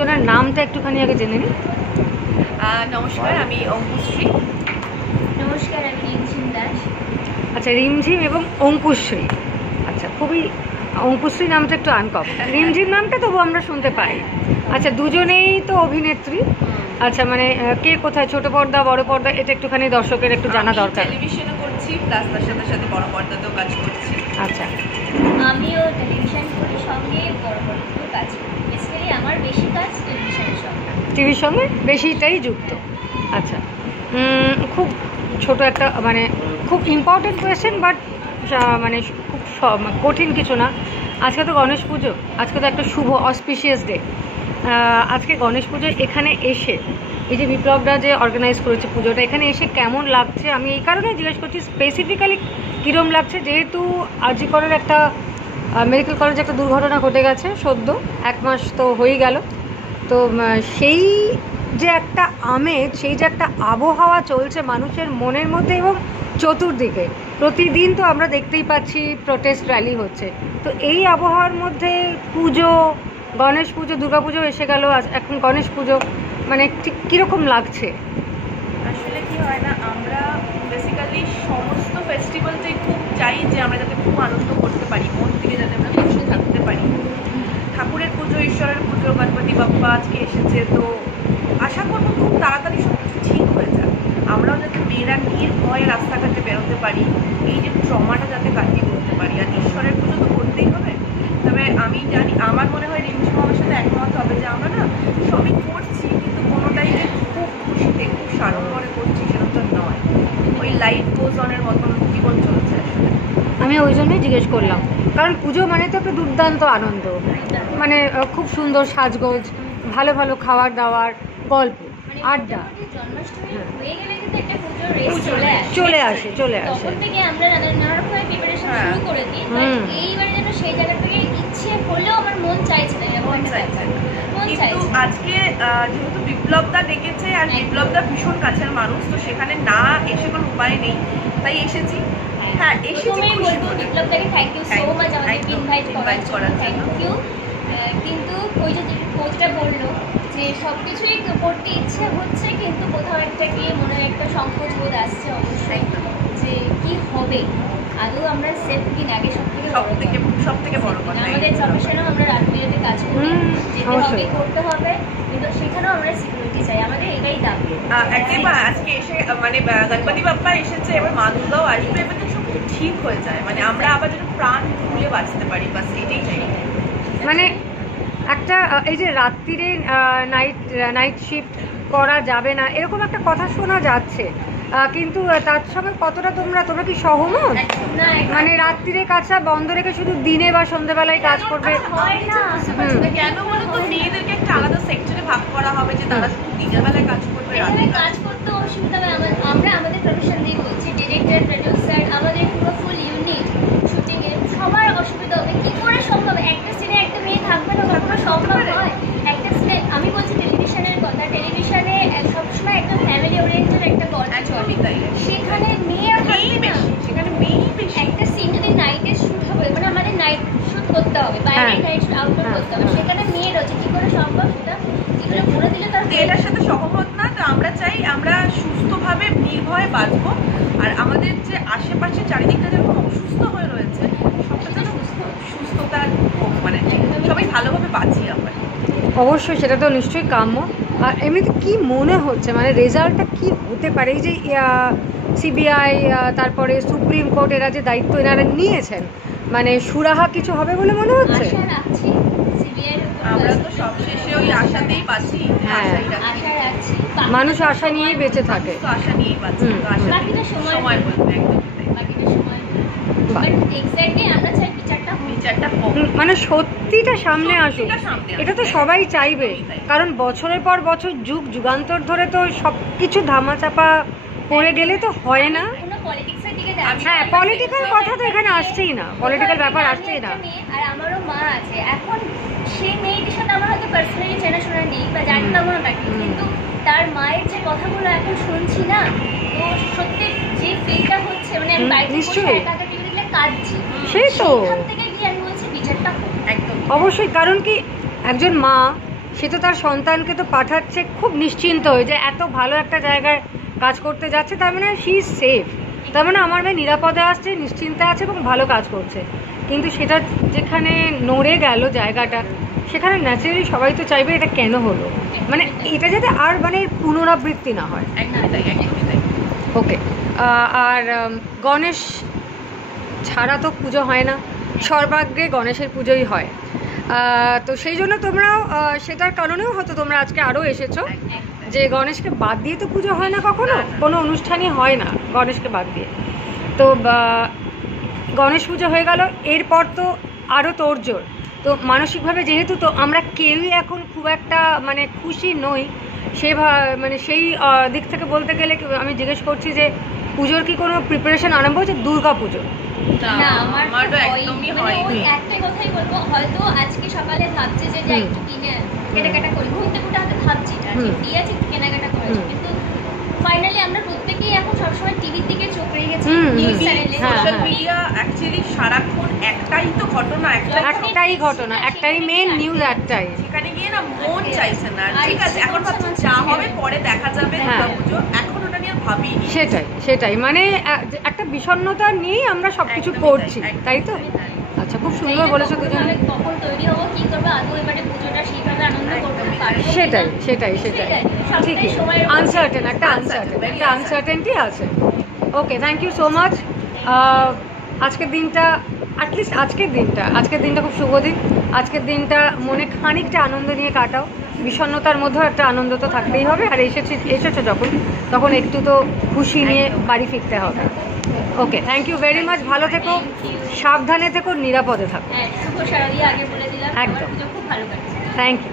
দুজনের নামটা একটুখানি আগে জেনে নিই। নমস্কার, আমি অঙ্কুশ্রী। নমস্কার, আমি রিমঝিম দাস। আচ্ছা, রিমঝিম এবং অঙ্কুশ্রী। আচ্ছা, খুবই অঙ্কুশ্রী নামটা একটু আনকমন, রিমঝিম নামটা তবু আমরা শুনতে পাই। আচ্ছা, দুজনেই তো অভিনেত্রী। আচ্ছা, মানে কে কোথায়, ছোট পর্দা বড় পর্দা, এটা একটুখানি দর্শকের একটু জানা দরকার। টেলিভিশনে করছি, প্লাস তার সাথে সাথে বড় পর্দাতেও কাজ করছি। আচ্ছা, আমিও টেলিভিশন করি, সঙ্গে বড় পর্দাতেও কাজ করি। বেসিক্যালি আমার বেশি কাজ টেলিভিশনের সঙ্গে, টিভির সঙ্গে বেশিটাই যুক্ত। আচ্ছা, খুব ছোট একটা মানে খুব ইম্পর্টেন্ট কোয়েশ্চেন, বাট মানে খুব কঠিন কিছু না। আজকে তো গণেশ পুজো, আজকে তো একটা শুভ অসপিশিয়াস ডে। আজকে গণেশ পুজো এখানে এসে এই যে বিপ্লবরা যে অর্গানাইজ করেছে পুজোটা, এখানে এসে কেমন লাগছে আমি এই কারণে জিজ্ঞেস করছি, স্পেসিফিক্যালি কীরকম লাগছে, যেহেতু আজিকরের একটা মেডিকেল কলেজে একটা দুর্ঘটনা ঘটে গেছে সদ্য, 1 মাস তো হয়েই গেল। তো সেই যে একটা আমেজ, সেই যে একটা আবহাওয়া চলছে মানুষের মনের মধ্যে এবং চতুর্দিকে, প্রতিদিন তো আমরা দেখতেই পাচ্ছি প্রোটেস্ট র্যালি হচ্ছে। তো এই আবহাওয়ার মধ্যে পুজো, গণেশ পুজো, দুর্গা পুজো এসে গেল, এখন গণেশ পুজো, মানে ঠিক কীরকম লাগছে? আসলে কি হয় না, আমরা বেসিক্যালি সমস্ত ফেস্টিভ্যালটাই খুব চাই যে আমরা যাতে খুব আনন্দ করতে পারি, মন থেকে যাতে আমরা খুশি থাকতে পারি। ঠাকুরের পুজো, ঈশ্বরের পুজো, গণপতি বাপ্পা আজকে এসেছে, তো আশা করবো খুব তাড়াতাড়ি সব কিছু ঠিক হয়ে যায়। আমরাও যাতে মেয়েরা নির্ভয়ে রাস্তাঘাটে বেরোতে পারি, এই যে ট্রমাটা যাতে কাটিয়ে উঠতে পারি। আর ঈশ্বরের পুজো তো করতেই হবে। তবে আমি জানি, আমার মনে হয় রিমঝিম আমার সাথে একমত হবে যে আমরা না সবই করছি, কিন্তু কোনোটাই যে খুব খুশিতে খুব সাড়ম্বরে করছি সেরকম তো নয়। ওই লাইফ গোজ অনের মতন জীবন চলছে আসলে। আমি ওই জন্যই জিজ্ঞেস করলাম, কারণ পুজো মানে তো একটা দুর্দান্ত আনন্দ, মানে খুব সুন্দর সাজগোজ, ভালো ভালো খাবার দাওয়ার, গল্প, আড্ডা। জন্মাষ্টমী হয়ে গেলে কিন্তু একটা পুজোর রেস চলে আসে। তখন থেকে আমরা নানা রকমের প্রিপারেশন শুরু করে দিই। এইবারে যেন সেই জায়গা থেকে ইচ্ছে হলেও আমার মন চাইছে না, কিন্তু আজকে যেহেতু বিপ্লবদা ডেকেছে, আর বিপ্লবদা ভীষণ কাছের মানুষ, তো সেখানে না এসে কোনো উপায় নেই, তাই এসেছি। হ্যাঁ, এসেছি। বিপ্লবদাকে থ্যাংক ইউ সো মাচ আমাদেরকে ইনভাইট করার জন্য, থ্যাংক ইউ। কিন্তু ওই যে কোচটা বললো যে সব কিছুই করতে ইচ্ছে হচ্ছে, কিন্তু কোথাও একটা গিয়ে মনে একটা সংকোচ বোধ আসছে অবশ্যই, যে কি হবে আদৌ আমরা সেফ কিনা। আগে সব থেকে বড় কথা, আমাদের প্রফেশনেও আমরা রাত বিরেতে কাজ করি, যেতে হবে, করতে হবে, কিন্তু সেখানেও আমরা সিকিউরিটি চাই, আমাদের এটাই দাবি। আজকে এসে মানে গণপতি বাপ্পা এসেছে, এবার মা দুর্গাও আসবে, এবার তো সব কিছু ঠিক হয়ে যায়, মানে আমরা আবার যেন প্রাণ খুলে বাঁচতে পারি, বাস এটাই চাই। মানে একটা এই যে রাত্রিরে নাইট শিফট করা যাবে না এরকম একটা কথা শোনা যাচ্ছে, কিন্তু তার সঙ্গে কতটা তোমরা কি সহমত? মানে রাত্রিরে কাজটা বন্ধ রেখে শুধু দিনে বা সন্ধ্যেবেলায় কাজ করবে? কেন বলো তো, মেয়েদেরকে একটা আলাদা সেক্টরে ভাগ করা হবে যে তারা শুধু দিনের বেলায় কাজ করবে, রাতে কাজ করতে অসুবিধা হবে। আমরা আমাদের প্রফেশন দিয়ে বলছি, ডিরেক্টর, প্রডিউসার, আমাদের পুরো ফুল ইউনিট শুটিং এ সবার অসুবিধা হবে। কি করে সম্ভব? একটা সিনে একটা মেয়ে থাকবে না, কখনো সম্ভব হয়? একটা সিনে, আমি বলছি টেলিভিশনের কথা, টেলিভিশনে সবসময় একটা ফ্যামিলি ওরিয়েন্টেড একটা গল্প চলে, সেখানে মেয়ে বেশি। একটা সিন যদি নাইটে শুট হবে, মানে আমাদের নাইট শুট করতে হবে, বাইরে নাইট আউটডোর করতে হবে, সেখানে মেয়ে রয়েছে, কি করে সম্ভব? সেটা এগুলো বলে দিলে তার এটার সাথে সহমত না। তো আমরা চাই আমরা সুস্থভাবে নির্ভয়ে বাঁচবো, আর আমাদের যে আশেপাশে চারিদিকটা যেরকম অসুস্থ হয়ে রয়েছে, সবটা যেন সুস্থতা হোক, মানে সবাই ভালোভাবে বাঁচি আমরা। অবশ্যই, সেটা তো নিশ্চয়ই কাম্য। আর এমনিতে কি মনে হচ্ছে, মানে রেজাল্টটা কি হতে পারে? এই যে সিবিআই, তারপরে সুপ্রিম কোর্ট, এরা যে দায়িত্ব এনারা নিয়েছেন, মানে সুরাহা কিছু হবে বলে মনে হচ্ছে? আমরা তো সব শেষে ওই আশাতেই বাঁচি। মানুষ আশা নিয়েই বেঁচে থাকে, আশা নিয়েই বাঁচি। সময় বলতে মানে সত্যিটা সামনে আসুক, এটা তো সবাই চাইবে, কারণ বছরের পর বছর যুগ যুগান্তর ধরে তো সব কিছু ধামাচাপা পড়ে গেলে তো হয় না। হ্যাঁ, পলিটিক্যাল কথা তো এখানে আসছেই না, পলিটিক্যাল ব্যাপার আসছেই না। আর আমারও মা আছে, এখন সেই মেয়েটির সাথে আমার হয়তো পার্সোনালি চেনাশোনা নেই বা জানতাম না, কিন্তু তার মায়ের যে কথাগুলো এখন শুনছি না, তো সত্যি যে ফিলটা হচ্ছে, মানে আমি বাইরে বসে একা একা টিভি দেখলে কাঁদছি, সেই তো থেকে গিয়ে আমি বলছি বিচারটা একদম অবশ্যই। কারণ কি, একজন মা সে তো তার সন্তানকে তো পাঠাচ্ছে খুব নিশ্চিন্ত হয়ে, যে এত ভালো একটা জায়গায় কাজ করতে যাচ্ছে, তার মানে শি ইজ সেফ, তার মানে আমার মেয়ে নিরাপদে আসছে, নিশ্চিন্তে আছে এবং ভালো কাজ করছে। কিন্তু সেটা যেখানে নড়ে গেল জায়গাটা, সেখানে ন্যাচারালি সবাই তো চাইবে এটা কেন হলো, মানে এটা যাতে আর মানে পুনরাবৃত্তি না হয়। একদমই তাই, একদমই তাই। ওকে, আর গণেশ ছাড়া তো পুজো হয় না, সর্বাগ্রে গণেশের পুজোই হয়। তো সেই জন্য তোমরাও সেটার কারণেও হয়তো তোমরা আজকে আরও এসেছো, যে গণেশকে বাদ দিয়ে তো পুজো হয় না, কখনো কোনো অনুষ্ঠানই হয় না গণেশকে বাদ দিয়ে। তো গণেশ পুজো হয়ে গেল, এরপর তো আরও তোড়জোড়। তো মানসিকভাবে যেহেতু তো আমরা কেউই এখন খুব একটা মানে খুশি নই, মানে সেই দিক থেকে বলতে গেলে আমি জিজ্ঞেস করছি যে পুজোর কি কোনো প্রিপারেশন আরম্ভ হচ্ছে? দুর্গা পুজো না, আমার তো একদমই মানে ওই হয়নি। একটাই কথাই বলবো, হয়তো আজকে সকালে ভাবছে যে যাই একটু কিনে কেনাকাটা করি, ঘুম থেকে উঠে হয়তো ভাবছি এটা ঠিক আছে একটু কেনাকাটা করেছি, কিন্তু ফাইনালি আমরা প্রত্যেকেই এখন সবসময় টিভির দিকে চোখ রেখেছি, নিউজ চ্যানেলে। সোশ্যাল মিডিয়া অ্যাকচুয়ালি সারাক্ষণ একটাই তো ঘটনা, একটাই ঘটনা, একটাই মেন নিউজ, একটাই। সেখানে গিয়ে না মন চাইছে না। ঠিক আছে, এখন ভাবছি যা হবে পরে দেখা যাবে, দুর্গাপুজো এখন ওটা নিয়ে ভাবি। সেটাই মানে একটা বিষণ্ণতা নিয়েই আমরা সবকিছু করছি, তাই তো? আচ্ছা, খুব সুন্দর বলেছো দুজনে। কখন তৈরি হবো, কি করবো, আদৌ এবারে পুজোটা সেইভাবে আনন্দ করতে পারবো? সেটাই ঠিকই, একটা আনসার্টেনটি আছে। ওকে, থ্যাংক ইউ সো মাচ। আজকের দিনটা অ্যাটলিস্ট আজকের দিনটা খুব শুভ দিন। আজকের দিনটা মনে খানিকটা আনন্দ নিয়ে কাটাও, বিষণ্ণতার মধ্যেও একটা আনন্দ তো থাকতেই হবে, আর এসেছো তখন একটু তো খুশি নিয়ে বাড়ি ফিরতে হবে। ওকে, থ্যাংক ইউ ভেরি মাচ, ভালো থেকো, সাবধানে থেকো, নিরাপদে থাকো। হ্যাঁ, শুভ শারদীয়া আগে বলে দিলাম, একদম। পুজো খুব ভালো কাটছে। Thank you.